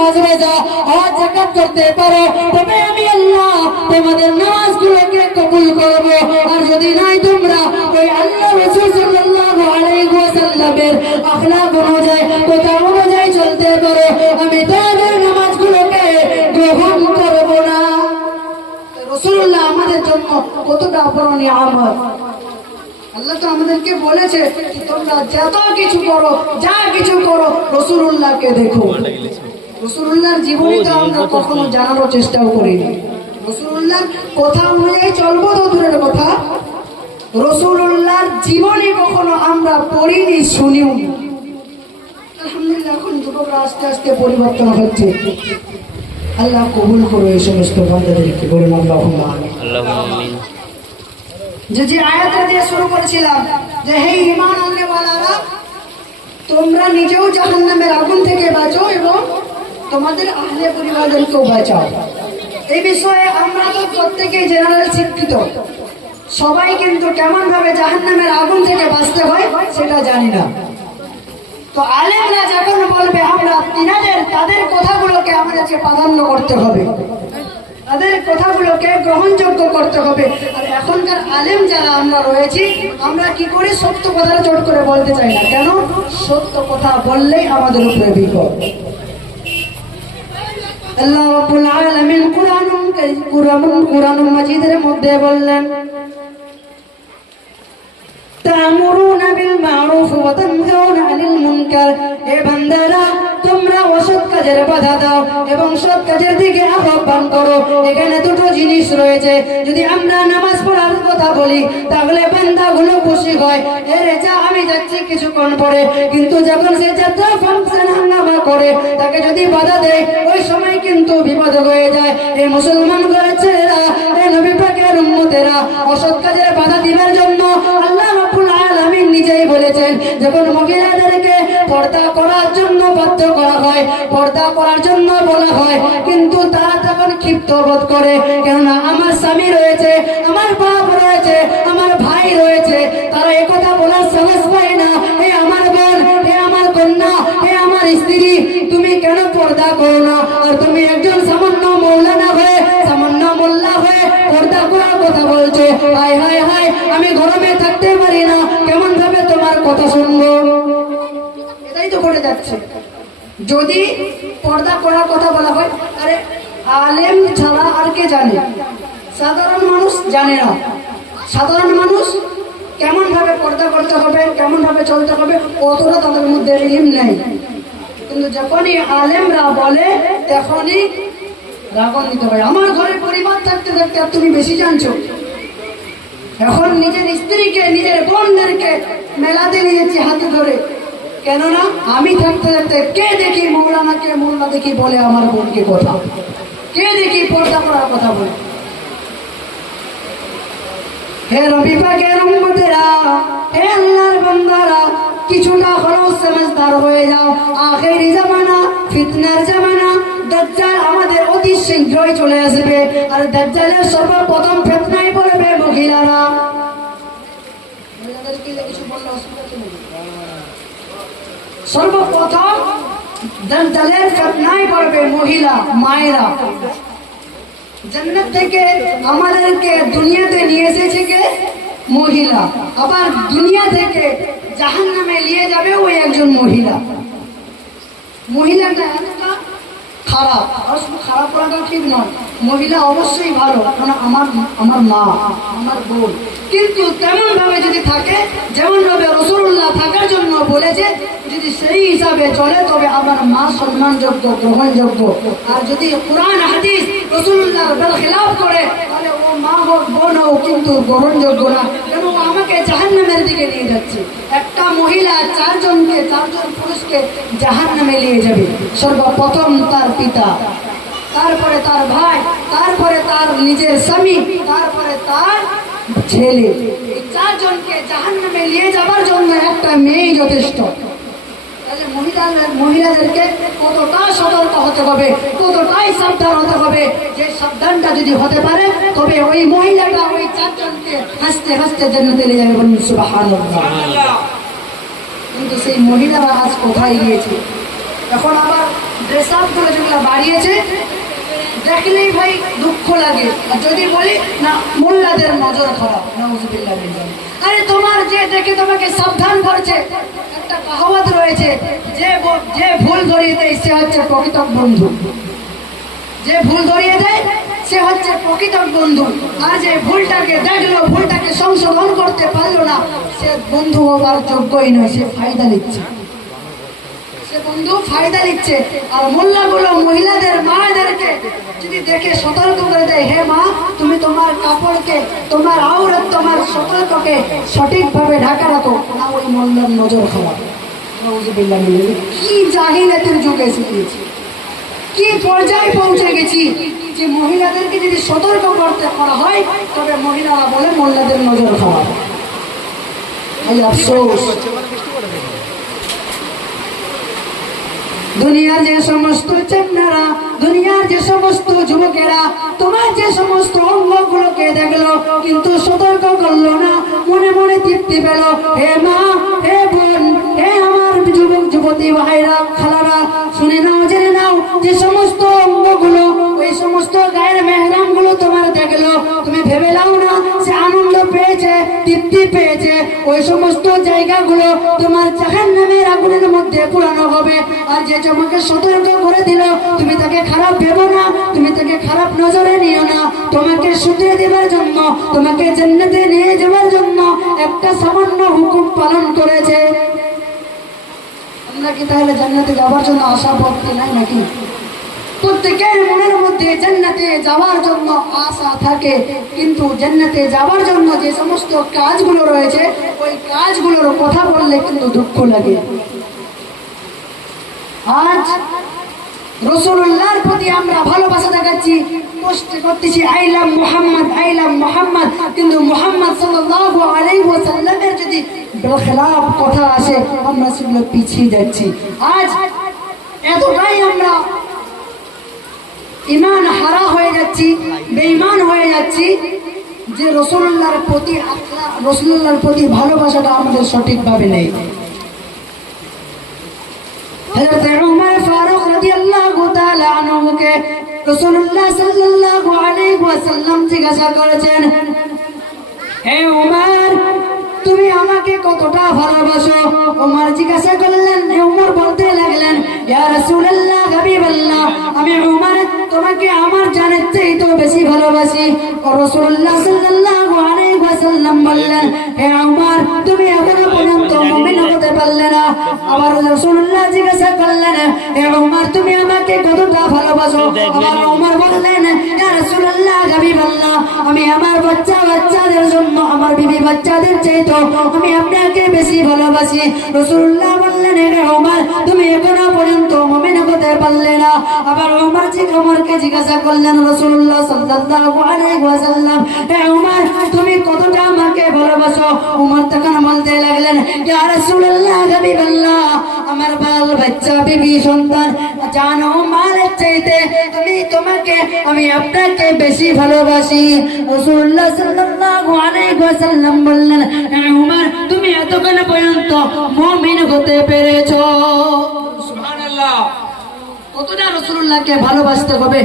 নামাজ রোজা হজ জাকাত করতে পারো, তবে আমি আল্লাহ তোমাদের নামাজগুলোকে কবুল করব। আর যদি নাই তোমরা, ওই আল্লাহ রাসূল সাল্লাল্লাহু আলাইহি ওয়াসাল্লামের আখলাক অনুযায়ী, কথা অনুযায়ী চলতে পারো। আমি তোমাদের নামাজগুলোকে গ্রহণ করব না। রসুল্লাহ আমাদের জন্য কতটা অপরণীয় আমল আল্লাহ তো আমাদেরকে বলেছে যে তোমরা যত কিছু করো, যা কিছু করো রসুল্লাহকে দেখো। রসুল্লাহর জীবনী তো আমরা কখনো জানানোর চেষ্টাও করিনি। রসুল্লাহর কথা অনুযায়ী চলবো তো দূরের কথা। রসুল্লাহর জীবনী কখনো আমরা পড়িনি শুনিও নি। আলহামদুলিল্লাহ এখন যুবকরা আস্তে আস্তে পরিবর্তন হচ্ছে। আল্লাহ কবুল করো এই সমস্ত বান্দাদেরকে বলুন আল্লাহ যে যে আয়াতটা দিয়ে শুরু করেছিলাম যে হে ইমান আনলেওয়ালারা তোমরা নিজেও জাহান্নামের আগুন থেকে বাঁচো এবং তোমাদের আহলে পরিবারদেরকেও বাঁচাও এই বিষয়ে আমরা তো প্রত্যেকেই জেনারেল শিক্ষিত। সবাই কিন্তু কেমন ভাবে জাহান্নামের আগুন থেকে বাঁচতে হয় সেটা জানি না। তো আলেমরা যখন বলবে, আমরা তিনাদের, তাদের কথাগুলোকে আমাদেরকে প্রাধান্য করতে হবে। তাদের কথাগুলোকে গ্রহণযোগ্য করতে হবে। আর এখনকার আলেম যারা আমরা রয়েছি, আমরা কি করে সত্য কথাটা চট করে বলতে চাই না? কেন? সত্য কথা বললেই আমাদের উপরে বিপদ। আল্লাহ রাব্বুল আলামিন কুরআন কুরআন কুরআন মাজিদের মধ্যে বললেন তা'মুরুনা বিল মা'রুফ ওয়া তানহাউনা আনিল মুনকার হে বান্দারা তোমরা অসৎ কাজের বাধা দাও এবং সৎ কাজের দিকে আহ্বান করো। এখানে দুটো জিনিস রয়েছে। যদি আমরা নামাজ পড়ার কথা বলি, তাহলে বান্দাগুলো খুশি হয়। এর যা আমি যাচ্ছি কিছুক্ষণ পরে। কিন্তু যখন সে যাত্রা ফাংশন হাঙ্গামা করে, তাকে যদি বাধা দেয়, ওই সময় কিন্তু বিপদ হয়ে যায়। এই মুসলমান ঘরের ছেলেরা এই নবী পাকের উম্মতেরা, অসৎ কাজের বাধা দিবার জন্য আল্লাহ নিজেই বলেছেন, যখন মহিলাদেরকে পর্দা করার জন্য বাধ্য করা হয়, পর্দা করার জন্য বলা হয়, কিন্তু তারা তখন ক্ষিপ্ত বোধ করে, কেননা আমার স্বামী রয়েছে, আমার বাপ রয়েছে, আমার ভাই রয়েছে, তারা একথা বলার সাহস পায় না, হে আমার বোন, হে আমার কন্যা, হে আমার স্ত্রী, তুমি কেন পর্দা করো না? আর তুমি একজন সামান্য মৌলানা হয়ে, সামান্য মোল্লা হয়ে পর্দা করার কথা বলছো হায় কথা শুনব? এটাই তো করে যাচ্ছে। যদি পর্দা করার কথা বলা হয়, আরে আলেম ছাড়া আর কে জানে? সাধারণ মানুষ জানে না। সাধারণ মানুষ কেমন ভাবে পর্দা করতে হবে কেমন ভাবে চলতে হবে অতটা তাদের মধ্যে ইলিম নেই। কিন্তু যখনই আলেমরা বলে, তখনই রাগন দিতে হয়। আমার ঘরে পরিবার থাকতে থাকতে আর তুমি বেশি জানছো? এখন নিজের স্ত্রীকে, নিজের বোনদেরকে মেলাতে নিয়ে যাচ্ছি হাতে ধরে। কেননা আমি থাকতে থাকতে কে দেখি মৌলানাকে মোল্লা দেখি বলে আমার বোনকে কথা কে দেখি পর্দা করার কথা বলে। হে রবি কিছুটা হলেও সমঝদার হয়ে যাও। আখেরি জামানা, ফিতনার জামানা, দাজ্জাল আমাদের অতি শীঘ্রই চলে আসবে। আর দাজ্জালের সর্বপ্রথম ফিতনায় পড়বে মহিলারা মহিলাদেরকে কিছু বললে অসুবিধা কি নেই? সর্বপ্রথম দাজ্জালের ফিতনায় পড়বে মহিলা, মায়েরা। জান্নাত থেকে আমাদেরকে দুনিয়াতে নিয়ে এসেছে কে? মহিলা। আবার দুনিয়া থেকে জাহান নামে নিয়ে যাবে ওই একজন মহিলা। মহিলাটা এতটা খারাপ। আর শুধু খারাপ করাটা ঠিক নয়। মহিলা অবশ্যই ভালো কারণ আমার আমার মা, আমার বোন। কিন্তু তেমন ভাবে যদি থাকে যেমন ভাবে রসুল্লাহ বলেছে যদি সেই হিসাবে চলে, তবে আমার মা সম্মানযোগ্য, গ্রহণযোগ্য। আর যদি কোরআন, হাদিস রসুল্লাহ করে, তাহলে ও মা হোক, বোন হোক, কিন্তু গ্রহণযোগ্য না। কেন ও আমাকে জাহান্নামের দিকে নিয়ে যাচ্ছে। একটা মহিলা চারজনকে, চারজন পুরুষকে জাহান্নামে নিয়ে যাবে। সর্বপ্রথম তার পিতা, তারপরে তার ভাই, তারপরে তার নিজের স্বামী, তারপরে তার ছেলে। এই চারজনকে জাহান্নামে নিয়ে যাবার একটা মেয়ে যথেষ্ট। তাহলে মহিলাদের মহিলাদেরকে কতটা সতর্ক হতে হবে, কতটাই সাবধান হতে হবে? যে সাবধানটা যদি হতে পারে, তবে ওই মহিলাটা ওই চারজনকে হাসতে হাসতে জান্নাতে নিয়ে যাবে কিন্তু সেই মহিলারা আজ কোথায় গিয়েছে? এখন আবার ড্রেস আপ করে যেগুলো বাড়িয়েছে দেখলেই ভাই দুঃখ লাগে। আর যদি বলি, না, মোল্লাদের নজর খারাপ, নাউজুবিল্লাহ মিন আরে তোমার যে দেখে তোমাকে সাবধান করছে, একটা কাহাওয়াত রয়েছে, যে যে ভুল ধরিয়ে দেয়, সে হচ্ছে প্রকৃত বন্ধু। যে ভুল ধরিয়ে দেয়, সে হচ্ছে প্রকৃত বন্ধু। আর যে ভুলটাকে দেখল, ভুলটাকে সংশোধন করতে পারল না, সে বন্ধু হবার যোগ্যই নয়, সে ফায়দা নিচ্ছে। কি কি পর্যায়ে পৌঁছে গেছি যে মহিলাদেরকে যদি সতর্ক করতে করা হয়, তবে মহিলারা বলে, মোল্লাদের নজর খাওয়া আফসোস। দুনিয়ার যে সমস্ত চেন্নারা দুনিয়ার যে সমস্ত যুবকেরা, তোমার যে সমস্ত অঙ্গগুলোকে দেখল, কিন্তু সতর্ক করল না, মনে মনে তৃপ্তি পেল। হে মা, হে বোন, হে আমার যুবক, যুবতী, ভাইরা, খালারা, শুনে নাও, জেনে নাও যে সমস্ত অঙ্গগুলো ওই সমস্ত জায়গাগুলো তোমার জাহান নামের আগুনের মধ্যে পুরানো হবে। আর যে তোমাকে সতর্ক করে দিল, তুমি তাকে খারাপ ভেবো না, তুমি তাকে খারাপ নজরে নিও না। তোমাকে শুধরে দেওয়ার জন্য, তোমাকে জান্নাতে নিয়ে যাওয়ার জন্য একটা সামান্য হুকুম পালন করেছে। আমরা কি তাহলে জান্নাতে যাওয়ার জন্য আশা করতে নাই নাকি? প্রত্যেকের মনের মধ্যে জান্নাতে যাওয়ার জন্য আশা থাকে। কিন্তু জান্নাতে যাওয়ার জন্য যে সমস্ত কাজগুলো রয়েছে, ওই কাজগুলোর কথা বললে কিন্তু দুঃখ লাগে। আজ রসুল্লাহর প্রতি আমরা ভালোবাসা দেখাচ্ছি পোস্ট করতেছি আইলাম মোহাম্মদ আইলাম মোহাম্মদ। কিন্তু মোহাম্মদ সাল্লাল্লাহু আলাইহি যদি বেখলাফ কথা আসে, আমরা সেগুলো পিছিয়ে যাচ্ছি। আজ এতটাই আমরা ইমান হারা হয়ে যাচ্ছি, বেঈমান হয়ে যাচ্ছি, যে রসুল্লাহর প্রতি রসুল্লাহর প্রতি ভালোবাসাটা আমাদের সঠিকভাবে নেই। তুমি আমাকে কতটা ভালোবাসো? উমর জিজ্ঞাসা করলেন বলতে লাগলেন তোমাকে আমার জানের চেয়ে তো বেশি ভালোবাসি। ও সাল্লাল্লাহু আলাইহি ওয়াসাল্লাম বললেন হে উমর তুমি এখনও পর্যন্ত মুমিন হতে পারলে না। আবার রাসূলুল্লাহ জিজ্ঞাসা করলেন হে উমর তুমি আমাকে কতটা ভালোবাসো? আবার উমর বললেন ইয়া রাসূলুল্লাহ হাবিবাল্লাহ আমি আমার বাচ্চা বাচ্চাদের জন্য আমার বিবি বাচ্চাদের আমি আপনাকে বেশি ভালোবাসি। রসুল্লাহ বললেন হে তুমি এখনও পর্যন্ত মুমিন না আবার উমর জি উমরকে জিজ্ঞাসা করলেন রাসূলুল্লাহ সাল্লাল্লাহু আলাইহি ওয়াসাল্লাম, হে উমর, তুমি কতটা আমাকে ভালোবাসো? উমর তখন বলতে লাগলেন, ইয়া রাসূলুল্লাহ, হাবিবাল্লাহ, আমার বাল বাচ্চা, বিবি, সন্তান, জানো, মালের চাইতে আমি তোমাকে, আমি আপনাকে বেশি ভালোবাসি। রাসূলুল্লাহ সাল্লাল্লাহু আলাইহি ওয়াসাল্লাম বললেন, হে উমর, তুমি এতক্ষণ পর্যন্ত মুমিন হতে পেরেছ। সুবহানাল্লাহ। কতটা রসুল্লাহকে ভালোবাসতে হবে?